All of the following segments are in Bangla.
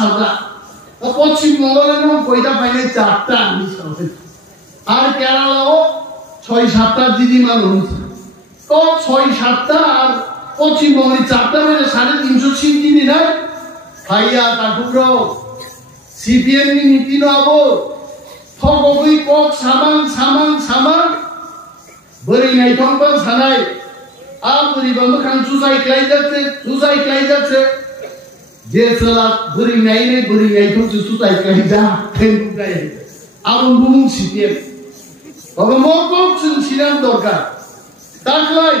50,000 পশ্চিমবঙ্গের নাম কয়টা পাইলে 4টা আর কেরালাও 6-7টা দিদিমা হয়েছে তো 6-7টা আর পশ্চিমবঙ্গের 4টা মানে 350 সিট দিদি না ভাইয়া কাকুরা সিপিএম নীতি নব থগই কক সামান বরি নাই থংবা সানাই আর বরিবা মখান সুজাই ক্লাই যাচ্ছে যে সালা বরি নাই থং সুজাই ক্লাই যা ফেন গায় আমন বুমুং সিপিএম তবে মকক ছিলাম দরকার তাকলাই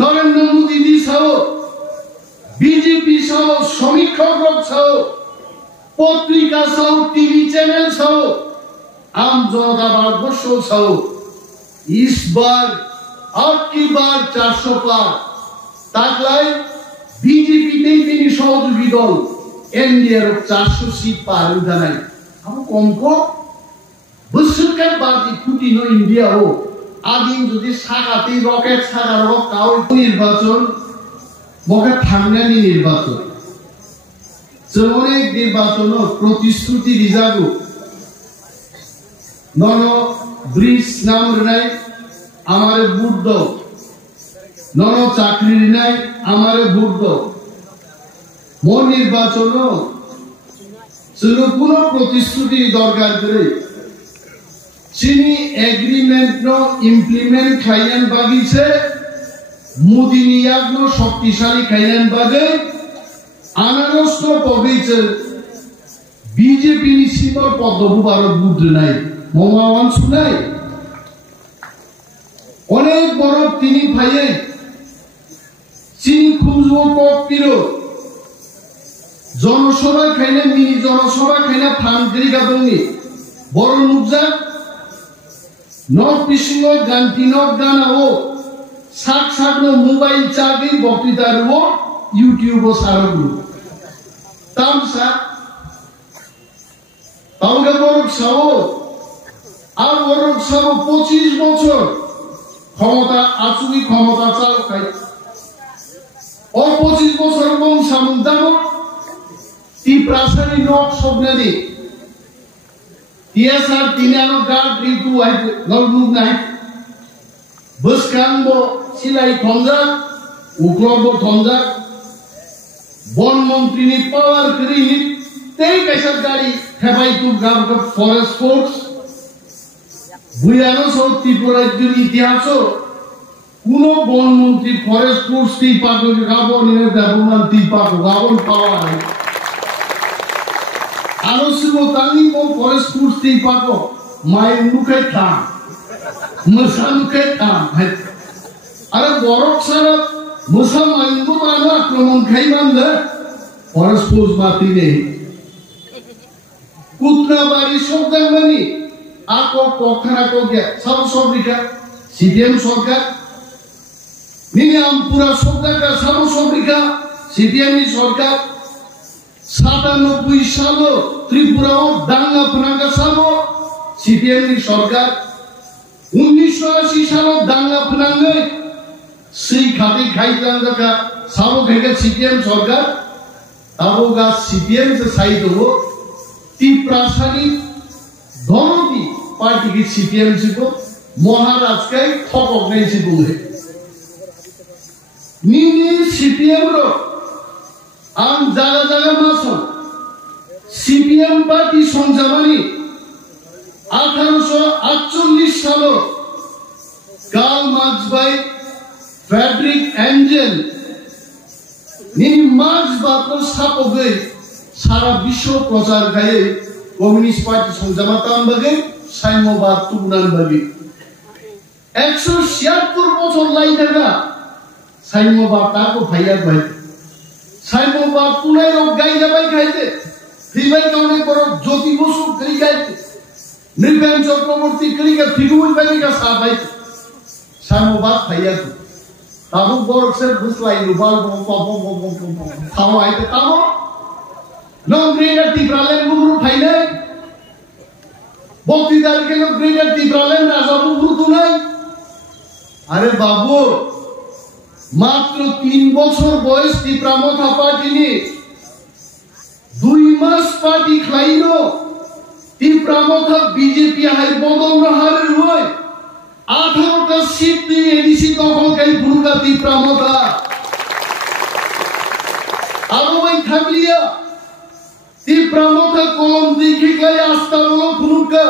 নরেন্দ্র মোদী দি সাও বিজেপি সাও সমীক্ষক সাও পত্রিকা সাও টিভি চ্যানেল সাও आम जनता भारतवर्ष साओ इस बार अब की बार 400 पार ताकलाई बीजेपी ने भी सहयोगी दल एनडीए 400 सीट पार उठा नहीं हम कम को बसुकर बादी कुटी नो इंडिया हो आदिम जुदी सागाती रॉकेट सागा रॉक काउ निर्वाचन मगे थांगनानि निर्वाचन जमने निर्वाचन प्रतिश्रुति रिजागु ननो ब्रिज नाम रनाय आमारे बुद्ध ननो चाकरी रनाय आमारे बुद्ध मोर निर्वाचन जों प्रतिश्रुति दरकार करे चिनी एग्रीमेंट नो इमप्लीमेंट खायनान बागिसे मोदी नियागनो शक्तिशाली खायनान बागे आनारस नो पबिचे बीजेपी नि सिमर पद्मभू भारत बुद्ध नाय मोमावान सुनाय अनेक बड़ तीन भाइये चीनी खुजबो कपिरो जनसभा खायना मिनि जनसभा खायना फानगिरि गाबोंनि बड़ नुकजा नर्थ पिसिंगो गान्टिनक गानाओ साक नो मोबाइल चार्जिंग बक्तृतारो यूट्यूबो सारगु तामसा तावगे बड़ साओ আর বরং সব 25 বছর ক্ষমতা আচুরি ক্ষমতা চাল খাই ও 25 বছর বং সামুদাম তি প্রাসারি নক সবনাদি টিএসআর তিনানো গার রিতু আই নলমুক নাই বসকানবো সিলাই থঞ্জা উক্রব থঞ্জা বন মন্ত্রীনি পাওয়ার করিনি তেই কাইসার গাড়ি হেবাই তু গাম ফরেস্ট ফোর্স বুয়ানো সব ত্রিপুরাজ্যের ইতিহাস কোন বনমন্ত্রী ফরেস্ট ফোর্স ত্রিপাকে গাবনের ব্যবহার ত্রিপাকে গাবন পাওয়া হয় আলোসিব তানি কোন ফরেস্ট ফোর্স ত্রিপাকে মায়ের মুখে থাম মশা মুখে থাম আরে বরক সারা মশা মাইন্দ মানো আক্রমণ খাই মানলে ফরেস্ট ফোর্স বাতি নেই কুতনাবাড়ি শব্দাঙ্গানি आपको पोखरा को गया सब सोब्रिका सीपीएम सरकार नियाम पूरा सरकार सब सोब्रिका सीपीएम सरकार 97 साल त्रिपुरा दांगा फनागा साल सीपीएम सरकार 1980 साल दांगा फनांगे सी खाती खाइतांगा का सब घेगे सीपीएम सरकार ताबोगा सीपीएम से साइड हो तिप्रासानी धनोदी पार्टी की सीपीएम को महाराज का ठपक नहीं से बोले नीनी सीपीएम रो आम जागा मासो सीपीएम पार्टी संजामानी 1848 साल Karl Marx by Friedrich Engel नीनी मार्क्स बात तो सापो गई सारा विश्व प्रचार गए कम्युनिस्ट पार्टी संजामाताम बगे साइमोबाद तुगनान बगे 176 বছর लाइदागा साइमोबाद ताको भाइया भाई साइमोबाद पुनाय रो गाइदा बाई खाइते फिबाई काउने करो ज्योति बसु करी गाइते निर्भयन चक्रवर्ती करी का फिगुई बाई का साबाई साइमोबाद भाइया को ताबु बरक से बुसलाई लुबाल बम थाव आइते ताव नों ग्रेडर तिब्रालेन बुरु फाइने बक्तिदार के लोग ग्रेडर तिब्रालेन राजा बुरु নাই अरे बाबू मात्र 3 বছর বয়স ত্রিপুরা মথা পার্টি নি 2 পার্টি খাইনো ত্রিপুরা মথা বিজেপি হাই বদল হারের হয় 18টা সিট নিয়ে এডিসি দখল খাই ভুলকা ত্রিপুরা মথা আরো ওই থাকলিয়া ত্রিপুরা মথা কলম দেখি খাই আস্থা বলো ভুলকা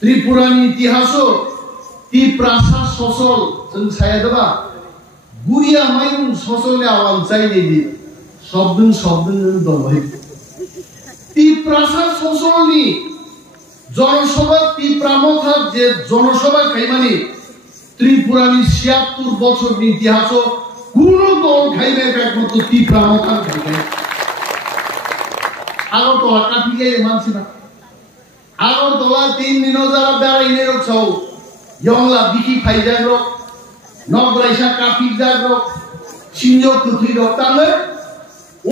ত্রিপুরানি ইতিহাস ত্রিপ্রাসা সসল जों साया दबा गुरिया मायं ससलनि आवाज जायनि दि शब्द दबाय ত্রিপ্রাসা সসলনি জনসভা ত্রিপ্রামথা যে জনসভা খাইমানি ত্রিপুরানি 76 বছরনি ইতিহাস কোন দল খাইবে একমাত্র ত্রিপ্রামথা খাইবে আগরতলা কাটিয়ে মানছিনা আগরতলা 3 দিন যারা বেড়াইনে রছাও ইয়ংলা বিকি ফাইজাগর নগরাইসা কাফি জাগর সিনজো কুথি রক্তালে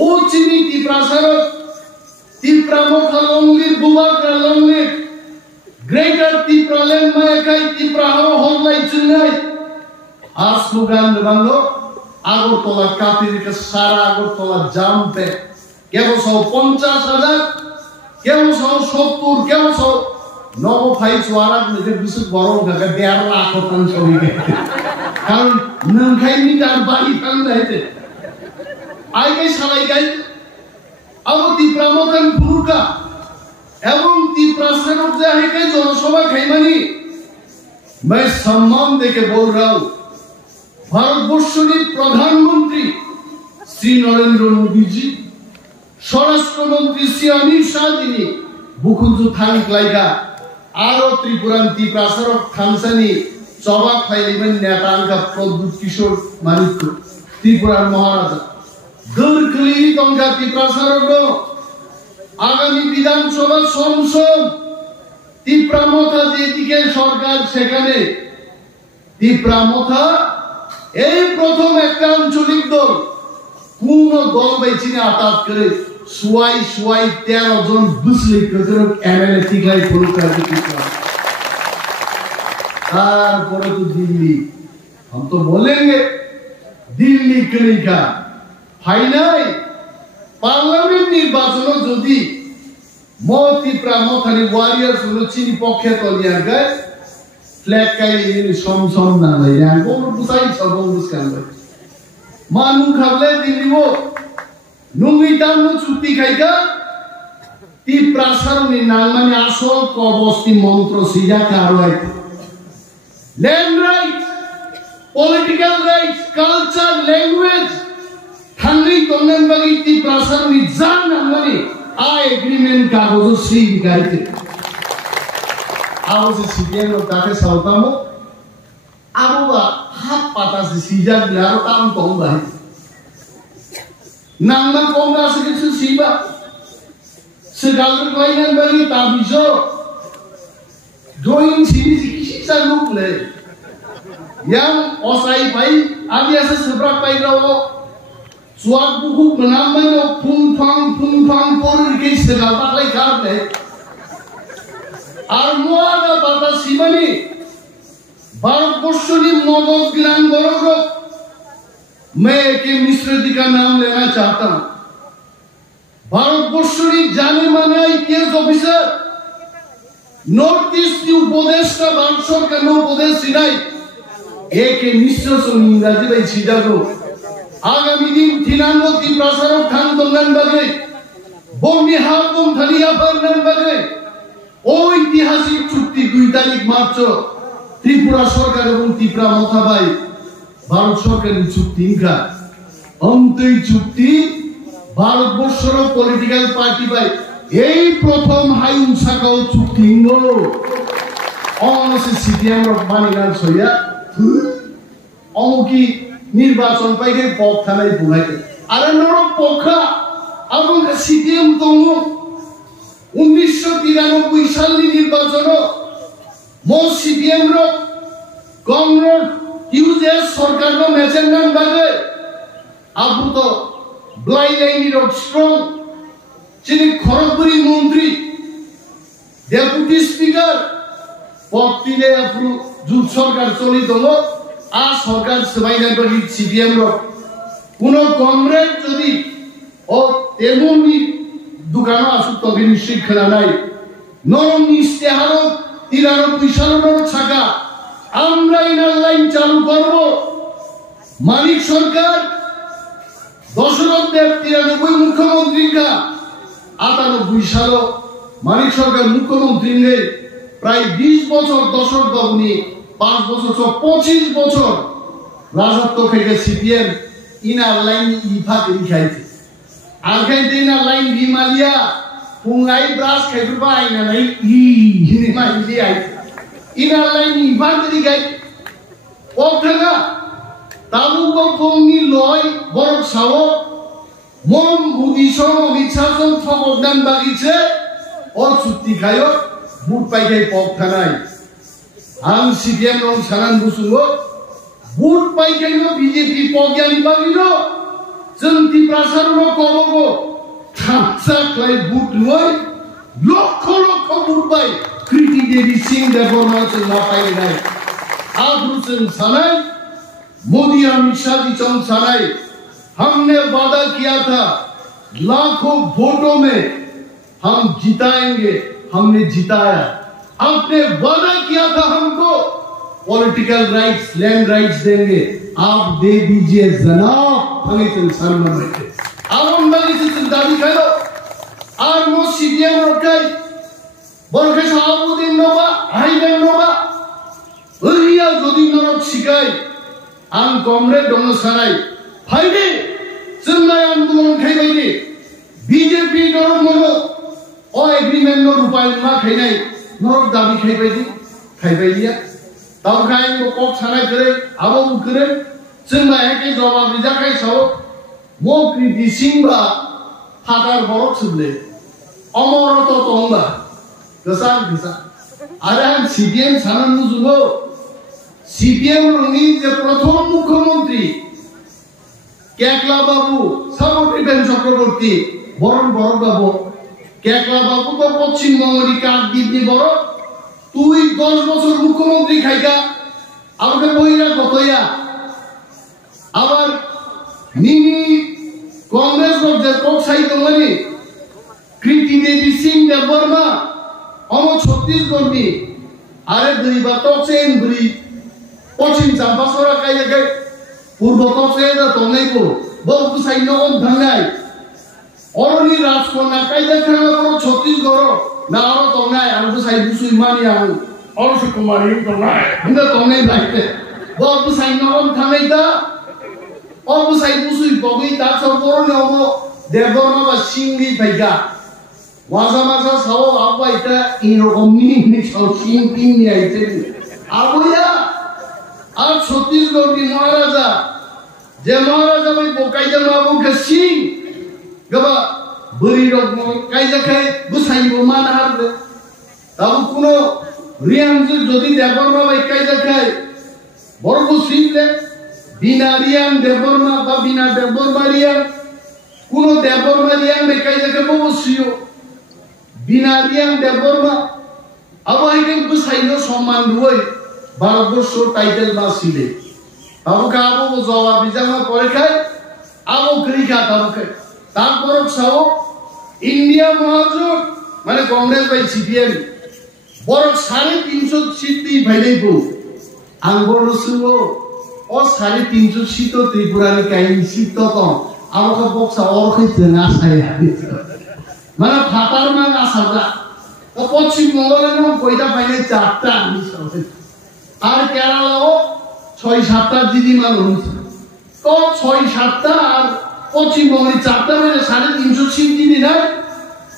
ও চিনি ত্রিপ্রাসার ত্রিপ্রামথা লংলি বুবাগ্রা লংলি গ্রেটার ত্রিপ্রালেন মায়াকাই ত্রিপ্রাহার হল্লাই চুনাই আর স্লোগান বাংলো আগরতলা কাফিরকে সারা আগরতলা জামতে কেউ সব 50,000 কেউ সব 70 কেউ সব নব ফাই সোয়ারাক নিজে বিশু বড় গাগা 1.5 লাখ টান ছবি কারণ নংখাইনি তার বাড়ি টান যাইতে আইগে সালাই গাই আবু ত্রিপ্রামথান ভুরকা এবং ত্রিপ্রাসারক জাহেকে জনসভা খাইমানি मैं सम्मान देके बोल रहा हूं भारतवर्ष के प्रधानमंत्री श्री नरेंद्र मोदी जी स्वराष्ट्र मंत्री श्री अमित शाह जी बुकुंजु थांग लाइगा आरो त्रिपुरान त्रिप्रासारक थांसानी चौबा फाइलिमन नेतांका प्रद्युत किशोर मानिक त्रिपुरार महाराजा दरकली तंका त्रिप्रासारक आगामी विधानसभा संसद ত্রিপ্রামথা যেদিকে সরকার সেখানে ত্রিপ্রামথা এই প্রথম একটা আঞ্চলিক দল কোন দল বেচিনে আতাত করে সুয়াই 13 জন বুঝলে কতরক এমএলএ ঠিকলাই পুরস্কার দিতে তারপরে তো দিল্লি हम तो बोलेंगे दिल्ली कलिका फाइनाल पार्लामेंट निर्वाचन যদি मोती प्रामथानी वारियर्स चिनी पक्षे तलियार गए फ्लैग काई सम ना लई यार वो बुसाई सब बुसकान गए मानु खाबले दिल्ली वो नुंगिटाम नु चुक्ति खाइका ती प्रासारनि नांगमानि आसल कबस्ति मंत्र सिजा कारवाई land rights political rights culture language थांगि तंगन बागि ती प्रासारनि जान नांगमानि आ एग्रीमेंट कागज सी गाइते आव से सीएम नो काके साउतामो आबुवा हात पाता से सीजा ग्लारो ताम कोम बाय नांगना कोम गा से किछु सीबा से गालर क्लाइनन बागी ताबिजो जोइन सीबी किसी सा लुक ले yang osai pai abi asa sebra pai rawo suat buku menamanya pung fang por ke segal pakai karne armuada bata simani Bharatvarsh की नगद गिरान बरोबर मैं एक मिश्र जी का नाम लेना चाहता हूं भारतवर्ष की जाने माने आईपीएस ऑफिसर नॉर्थ ईस्ट की उपदेष्टा भारत सरकार नो उपदेश सिनाई एक मिश्र सुन इंग्रजी भाई सीधा को आगामी दिन थिनांगो ত্রিপ্রাসারক থান দঙ্গান বাগে বঙ্গি হাবম থালিয়া পারনান বাগে ঐতিহাসিক চুক্তি 2 তারিখ মার্চ ত্রিপুরা সরকার এবং ত্রিপ্রামথা ভাই ভারত সরকারের চুক্তি ইনকা অন্তই চুক্তি ভারতবর্ষের পলিটিক্যাল পার্টি ভাই এই প্রথম হাইউন শাখাও চুক্তি ইঙ্গো অনসে সিপিএম র মানিলান সইয়া অমুকি নির্বাচন পাইকে পক থানাই বুলাইতে আরে নর পক্ষা এবং সিপিএম দङ 1993 সালের নির্বাচন মো সিপিএম র কংগ্রেস ইউজেস সরকার নো মেজেন্ডান বাগে আপু তো ব্লাই লাইনি র স্ট্রং যিনি খড়গপুরি মন্ত্রী ডেপুটি স্পিকার পক্তিলে আপু জুট সরকার চলিত হলো आ सरकार सबाइना बड़ी सीपीएम रो कोनो कॉमरेड যদি ও তেমনি দোকানও আসুক তবে নিশ্চয়ই খেলা নাই নরম ইস্তেহারত 93 সালের ছাকা আমরা ইনার লাইন চালু করব মানিক সরকার দশরথ দেব 93 মুখ্যমন্ত্রী কা 98 সাল মানিক সরকার মুখ্যমন্ত্রী নেই প্রায় 20 বছর দশরথ বাবু নিয়ে 5 বছর 25 বছর রাজত্ব থেকে সিপিএম ইনার লাইন ইফাকে খাইছে আর খাইতে ইনার লাইন বিমালিয়া পুঙ্গাই ব্রাশ খাইতে পাই না নাই মাইলি আই ইনার লাইন ইফাকে খাই ওখানা তাবু গপংনি লয় বড় সাও মম বুদি সম মিছাসন ঠকদান বাগিছে ও চুক্তি খায়ো বুট পাইখাই পকথানাই আম সিপিএম রং সানান বুসুঙ্গো বুট পাইখাইনো বিজেপি পজ্ঞানী বাগিনো जोंनि प्रसारनो कबगो थामसा क्लाय बुट लय लक्ष लक्ष बुट बाय कृति देवी सिंह देवबर्मा जों मापायनाय आब्रु जों सानाय मोदी अमित शाह जी जों सानाय हमने वादा किया था लाखों वोटों में हम जिताएंगे हमने जिताया आपने वादा किया था हमको पॉलिटिकल राइट्स लैंड राइट्स देंगे आप दे दीजिए जनाब हमें इंसान बन बैठे अब हम बड़ी से दादी करो और वो सीधे रोटाई बरखे साहबुद्दीन नोबा हाइडेन नोबा ओरिया जोदी नरक शिकाय आं कमरेड दङ सानाय फाइदे जोंनाय आन्दोलन खायबायदि बीजेपी नरक मनो अ एग्रीमेंट नो रुपाय मा खायनाय नरक दाबि खायबायदि खायबायदिया तावखाय कक सानाय करे आबो करे जोंना एके जवाब बिजाखाय साव मो कृति सिंहबा फादार बरक सुबले अमरत तंबा गोसान गोसा आरो आं सीपीएम सानान जुगो सीपीएम रंगनि जे प्रथम मुख्यमंत्री केकला बाबू सामग्रीबेन चक्रवर्ती बरन बरक बाबू केकला बाबू तो पश्चिम बंगनि काकद्वीपनि बरक তুই 10 বছর মুখ্যমন্ত্রী খাইকা আমাকে বইরা কতইয়া আবার নিনি কংগ্রেস যে পক্ষাই তোমানি কৃতি দেবী সিং দেববর্মা অম ছত্তিশগড়নি আরে দুইবার তো চেন দুই পশ্চিম চাম্পাসরা কাইয়াকে পূর্ব তসে দা তনাইবো বহু সাইন্য অন্ধাঙ্গাই অরনি রাজকন্যা কাইয়া খানা ছত্তিশগড় না আরো তংনাই আরো সাই বুসুই মানি আন অরস কুমারী তংনাই আমরা তংনাই বাইতে বহু সাইন্য অন্ধাঙ্গাইতা অবু সাই বুসুই বগই তা সরবর নম দেববর্মা বা সিংগি ফাইগা ওয়াজা মাসা সাও আবা এটা এরকমনি নি সাও সিং তিন নি আইতে আবুয়া আর ছত্তিশগড়ি মহারাজা যে মহারাজা ভাই বোকাইদা বাবুকে সিং গবা বরি রক কাইজাখাই বুসাইবো মান হারবে তাও কোন রিয়াংজু যদি দেববর্মা ভাই কাইজাখাই বড় সিংলে বিনা রিয়াং দেববর্মা বা বিনা দেববর্মা রিয়াং কোন দেববর্মা রিয়াং ভাই কাইজাকে ববসিও বিনা রিয়াং দেববর্মা আবাইকে বুসাইনো সম্মান দুই ভারতবর্ষ টাইটেল বাসিলে আবুকে আবু জবাব বিজামা পরীক্ষায় আবু ক্রিকা তাবুকে তারপর সাও ইন্ডিয়া মহাজোট মানে কংগ্রেস বাই সিপিএম বড় 350 সিট দি ভাইলেবো আঙ্গর সুও ও 350 সিট ত্রিপুরানি কাইনি সিট তো আমাকে বক্সা অরখাইতে না সাই মানে ফাটার মান আসাদা তো পশ্চিম বঙ্গের নাম কয়টা পাইলে 4টা আমি সবাই আর কেরালাও 6-7টা দিদি মানুষ তো 6-7টা আর পশ্চিম বঙ্গের 4টা মানে 350 সিট দিদি না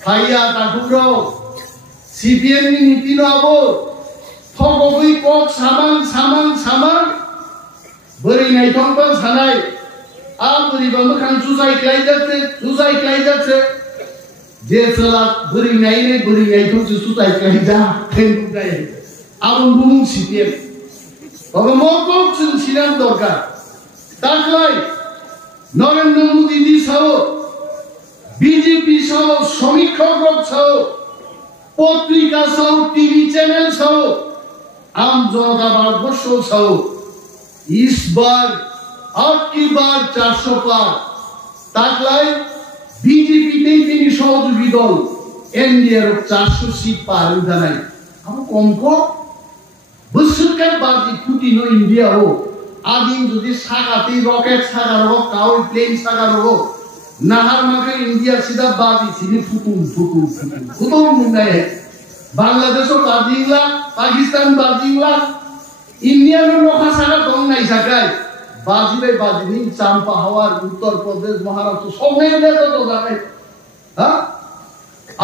ভাইয়া তাকুরাও সিপিএম নি নীতি নবো থগবই কক সামান বরি নাই থংবা সানাই আ বরি বমখান সুজাই ক্লাই যাচ্ছে যে সালা বরি নাই থং সুজাই ক্লাই যা থেন গাই আমন বুমু সিপিএম তবে মকক ছিলাম দরকার তাকলাই নরেন্দ্র মোদী দি সাও বিজেপি সাও সমীক্ষক সাও পত্রিকা সাও টিভি চ্যানেল সাও आम जनता भारतवर्ष साओ इस बार अब की बार 400 पार ताकलाई बीजेपी ने सहयोगी দল এনডিএর 400 সিট পার জানাই আবো কম কম বসুরকার বাজি কুটি নো ইন্ডিয়া হো আদিন যদি সাগাতি রকেট সাগার হোক কাউ প্লেন সাগার হোক নাহার মাকে ইন্ডিয়া সিধা বাজি চিনি ফুকুম ফুকুম ফুকুম মুন্ডাই বাংলাদেশও বাজিংলা পাকিস্তান বাজিংলা ইন্ডিয়ানো নখা সাগা দং নাই সাগাই বাজিবে বাজিনি চাম্পা হাওয়ার উত্তর প্রদেশ মহারাষ্ট্র সব মেলে তো জায়গায় হ্যাঁ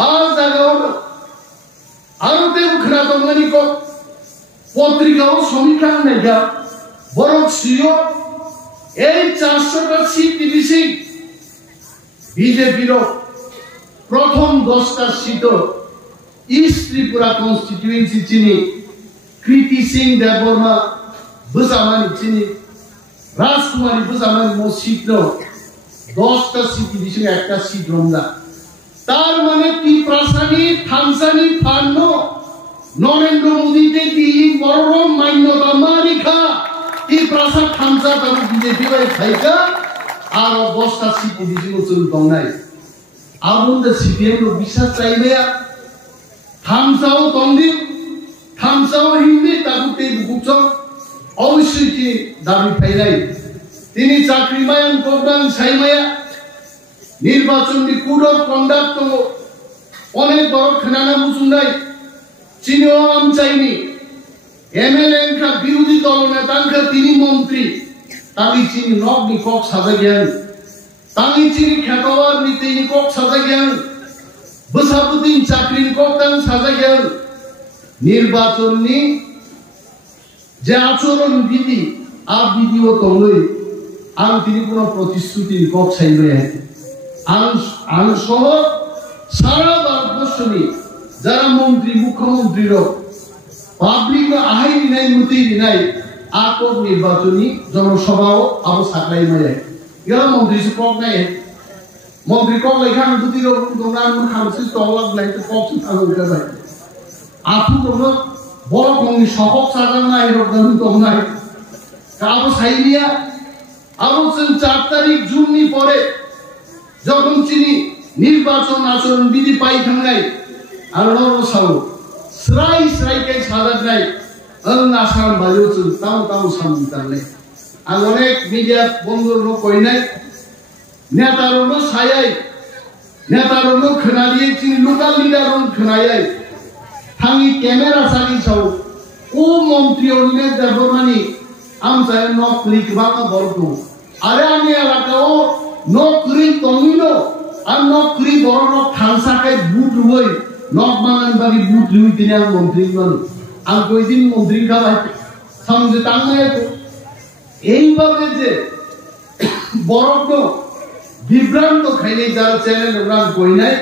আর জায়গাও আরো তে উখরা দংনি কো পত্রিকাও সমীক্ষা নেগা বরং সিও এই 400টা সিট টিভিসি বিজেপির প্রথম 10টা সিট ইস্ট ত্রিপুরা কনস্টিটিউয়েন্সি চিনি কৃতি সিং দেববর্মা বুঝামানি চিনি রাজকুমারী বুঝামানি মো সিট 10টা সিট টিভিসি একটা সিট রমজা তার মানে কি প্রাসানি থানসানি ফান্ন নরেন্দ্র মোদীকে দিল্লি বড় মান্যতা মারিখা কি প্রাসাদ থানসা তার বিজেপি বাই খাইকা আর 10টা সিট টিভিসি চল দংনাই আবুন্দ সিপিএম লো বিশ্বাস চাইবে থানসাও তন্দি থানসাও হিন্দি তাগুতে বুকচং অবশ্যই কি দাবি ফাইলাই তিনি চাকরি মায়ান করদান সাইমায়া নির্বাচনী কোড অফ কন্ডাক্ট অনেক বড় খানানা মুসুন্দাই চিনিও আম চাইনি এমএলএ কা বিরোধী দল নেতা তিনি মন্ত্রী তাই চিনি নগনি কক সাজা গেন তাই চিনি খেতওয়ার নীতি কক সাজা গেন বসাবুদ্দিন চাকরি কক তান সাজা গেন নির্বাচনী যে আচরণ বিধি আর বিধিও তলই আর তিনি কোনো প্রতিশ্রুতি কক চাইবে আন সহ সারা ভারতবর্ষে যারা মন্ত্রী মুখ্যমন্ত্রীর পাবলিক আহাই নাই মতি নাই আটক নির্বাচনী জনসভাও আবো সাকলাই মায় ইয়ার মন্ত্রী কক নাই মন্ত্রী কক লেখা দুটি দোনা খামসি তলাক লাইতে কক থাকো এটা ভাই আফু তোমরা বড় কংগ্রেস সহক সাজান নাই রকম তো নাই কাবো সাইনিয়া আবো 4 তারিখ জুন নি পরে যখন চিনি নির্বাচন আচরণ বিধি পাই থাঙ্গাই আর সাউ শ্রাই শ্রাইকে সাজা নাই আসাম বাজো তাও তাও সামনে তাহলে আর অনেক মিডিয়া বন্ধুর লোক কই নাই নেতার লোক সায়াই নেতার লোক খনা দিয়ে চিনি লোকাল লিডার খনাই থাঙ্গি ক্যামেরা সানি সাউ ও মন্ত্রী অন্য দেবমানি আমসায় নকরি বাকা বর্গ আরে আমি এলাকাও নকরি তমিলো আর নকরি বড় খানসাকে বুট হই নক বানান বাড়ি বুট হই তিনি আর মন্ত্রী বানো আর কয়দিন মন্ত্রী খাওয়াই সমঝে তাঙ্গায় তো এইভাবে যে বড় বিভ্রান্ত খাইলে যারা চ্যানেল ওরান কই নাই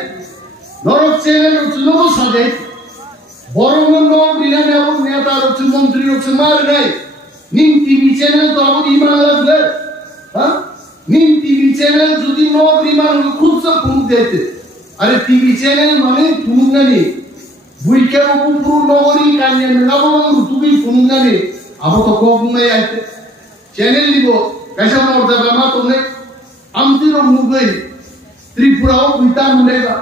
নরক চ্যানেল লোক সাজাই বড় বিনানে এবং নেতা হচ্ছে মন্ত্রী হচ্ছে মার নাই নিম টিভি চ্যানেল তো আমার ইমান লাগবে হ্যাঁ নিম টিভি চ্যানেল যদি ইমান খুব সব ফুক দিতে আরে টিভি চ্যানেল মানে ফুক নানি বুইকে উপপুর নগরী কানিয়ে নাবো তুমি ফুক নানি আবো তো কক নাই আইতে চ্যানেল দিব कैसा मोर्चा बना तुमने আমতিরো মুগই ত্রিপুরাও বুইতা মুলেগা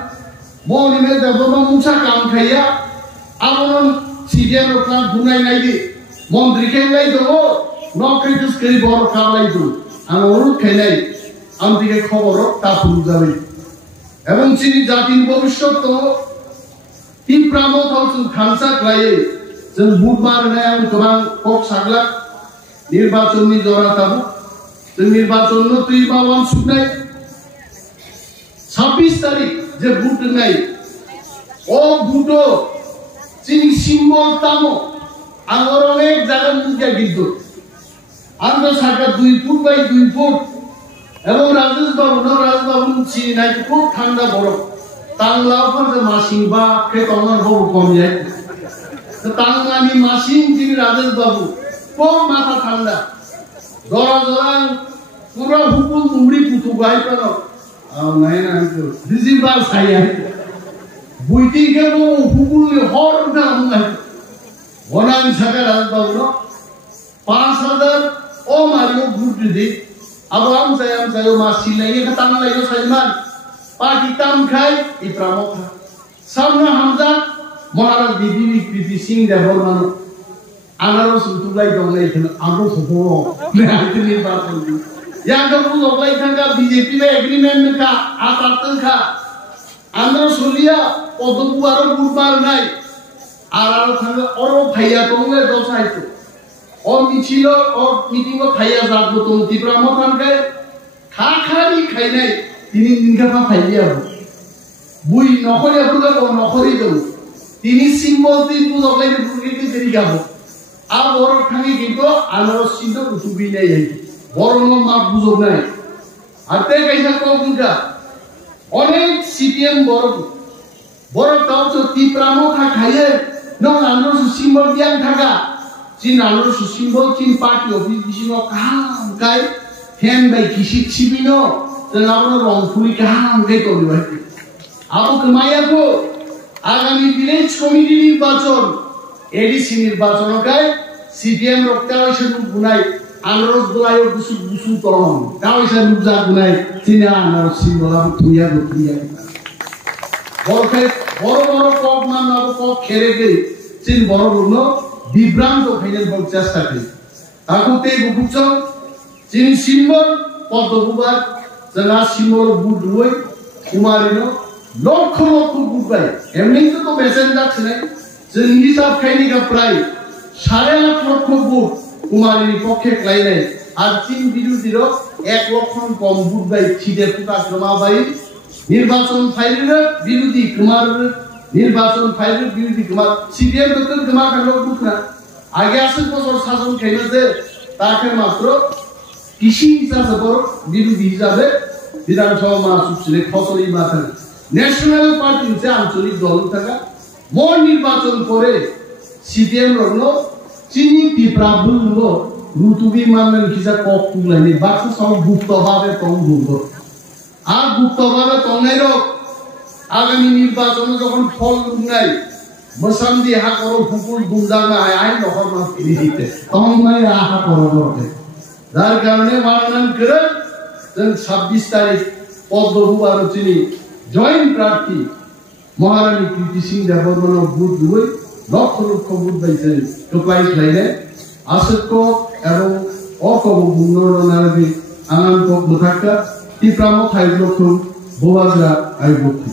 মনি মে দেবমা মুছা কাম খাইয়া আমন সিডিএম রকম বুনাই নাই দি মন্ত্রী খেলাই দেবো নকরিস করি বড় খালাই দু আমি অনুরোধ খেলাই আমতিকে খবর তা ফুল যাবে এবং চিনি জাতির ভবিষ্যৎ তো তীব্রামত হচ্ছে খানসা ক্লায়ে जों বুধবার নেয় গোবাं কক সাগলা নির্বাচনী জরা তাবু जों নির্বাচন তুই বাওয়ান শুনাই 26 তারিখ যে ভোট নাই ও ভোটো চিনি সিম্বল তামো আমার অনেক জায়গা মুখে কিন্তু আমরা সরকার 2 ফুট বাই 2 ফুট এবং রাজবাবু চিনি নাই খুব ঠান্ডা বরফ টাংলাও যে মাসিং বা খেতনের হবু কম যায় টাংলানি মাসিং চিনি রাজবাবু খুব মাথা ঠান্ডা জরা জরা পুরো হুকুল মুমড়ি পুতু গাই পার নাই না তো ডিসেম্বর সাইয়া বুইতি গেবো হুকুল হর নাম নাই বনান সাগর রাজবাবু 5000 ও মারিও ভোট দি अब हम say मासी नहीं है तंग लाइयो सजमान পার্টি তাম খাই ইপ্রামখা সামনা হামজা মহারাজ বিবি কৃতি সিং দেবর মান আনারস তুলাই দংলাই এখানে আনারস বড় নেহাতি নির্বাচন ইয়াঙ্কা বুঝলাই থাকা বিজেপি রে এগ্রিমেন্ট কা আতাতন খা আনারস হলিয়া পদবু আরো বুধবার নাই আর আরো থাকা অরো ভাইয়া তংলে দশাইতো ও মিছিল ও মিটিং ও ভাইয়া যাবো তুমি তীব্রামখানকে খা খারি খাই নাই তিনি নিনকাফা ফাইলিয়া বুই নখরিয়া বুঝা নখরি দেব তিনি সিম্বল তিন বুঝলাই বুঝিতে দেরি গাবো আর বড় ঠাঙ্গি কিন্তু আনারস চিন্ত উসুবি নাই বড় মাপ বুঝব নাই আর তে কাইসা কোনকা অনেক সিপিএম বড় তাও তো তীব্রামখা খাইয়ে নং আনারস সিম্বল দিয়ান থাকা চিন আনারস সিম্বল চিন পার্টি অফিস বিসিং কাম গাই ফ্যান বাই কিসি ছিবিনো আমরা রংপুরি কাম গাই করব আবু কমায়াবো আগামী ভিলেজ কমিটি নির্বাচন এডিসি নির্বাচন গায় সিপিএম রক্তাবশে গুনাই আনারস গোলায় গুসু গুসু তরম তাওইসা রূপজা গুনাই চিনা আনারস সিম্বল তুইয়া গুতিয়া বড় বড় কক মান নব কক খেরে গে চিন বড় বড় বিভ্রান্ত খাইলেন বল চেষ্টা করি তাকুতে বুকুচ চিন সিম্বল পদ্মবুবার জানা সিম্বল বুট রই কুমারিনো লক্ষ লক্ষ বুট বাই এমনি তো মেসেজ যাচ্ছে না যে হিসাব খাইনি কা প্রায় 8.5 লক্ষ বুট কুমারিনী পক্ষে ক্লাই নাই আর চিন বিরোধীর 1 লক্ষ কম বুট বাই ছিটে ফুটা জমা বাই নির্বাচন ফাইলের বিরোধী কুমার নির্বাচন ফাইলের বিরোধী কুমার সিপিএম তো কুমার কালো বুট না আগে আসে বছর শাসন খাইছে তাকে মাত্র কৃষি হিসাবে বিরোধী হিসাবে বিধানসভা মাসুক ছিল খসড়ি মাথা ন্যাশনাল পার্টি যে আঞ্চলিক দল থাকা মোর নির্বাচন করে সিপিএম রগ্ন চিনি পিপ্রাবুল রুতুবি মানলেন কিসা কক তুলাইনি বাক্স সব গুপ্তভাবে তং ভুল আর গুপ্তভাবে তংনাই রক আগামী নির্বাচনে যখন ফল নাই মসাম দিয়ে হা করো ফুকুল গুমদার না আইন নকর মাস কিনে দিতে তখন নাই আহা করো যার কারণে মাননান করে 26 তারিখ পদ্মভূ আর চিনি জয়েন্ট প্রার্থী মহারানী কৃতি সিং দেববর্মন বুথ দুই লক্ষ লক্ষ বুথ পাইছেন টোকাইস লাইনে আসক্য এবং অকব গুণনারবি আনন্দ মুথাক্কা তীব্রাম 5 লক্ষ বোবাজরা আইবক্তি